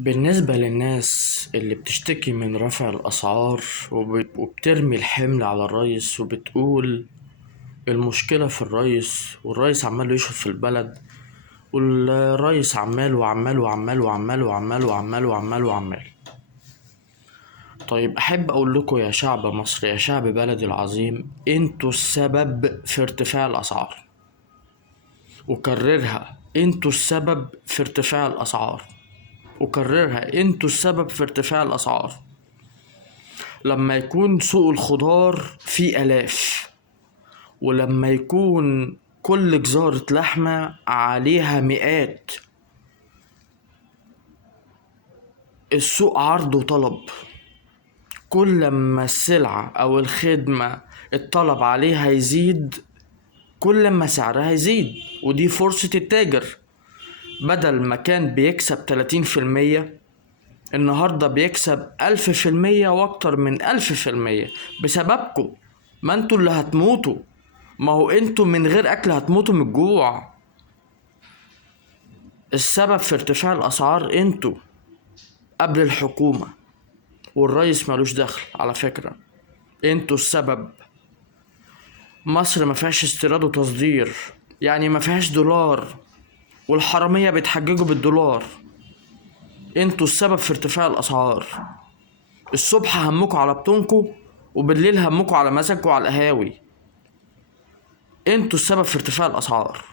بالنسبة للناس اللي بتشتكي من رفع الأسعار وبترمي الحمل على الرئيس وبتقول المشكلة في الرئيس، والرئيس عمال يشفط في البلد، والرئيس عمال وعمال وعمال وعمال وعمال وعمال وعمال وعمال. طيب أحب أقول لكم يا شعب مصر، يا شعب بلدي العظيم، انتوا السبب في ارتفاع الأسعار. أكررها، انتوا السبب في ارتفاع الأسعار. أكررها، انتوا السبب في ارتفاع الأسعار. لما يكون سوق الخضار فيه آلاف، ولما يكون كل جزارة لحمة عليها مئات، السوق عرض وطلب. كل ما السلعة أو الخدمة الطلب عليها يزيد، كل ما سعرها يزيد، ودي فرصة التاجر. بدل ما كان بيكسب 30%، النهاردة بيكسب 1000% وأكتر من 1000% بسببكم. ما انتوا اللي هتموتوا، ما هو انتوا من غير أكل هتموتوا من الجوع. السبب في ارتفاع الأسعار انتوا قبل الحكومة، والرئيس ملوش دخل على فكرة. انتوا السبب. مصر ما فيهاش استيراد وتصدير، يعني ما فيهاش دولار، والحرامية بيتحججوا بالدولار. انتوا السبب في ارتفاع الأسعار. الصبح همكوا على بطونكوا، وبالليل همكوا على مزاجكوا على القهاوي. انتوا السبب في ارتفاع الأسعار.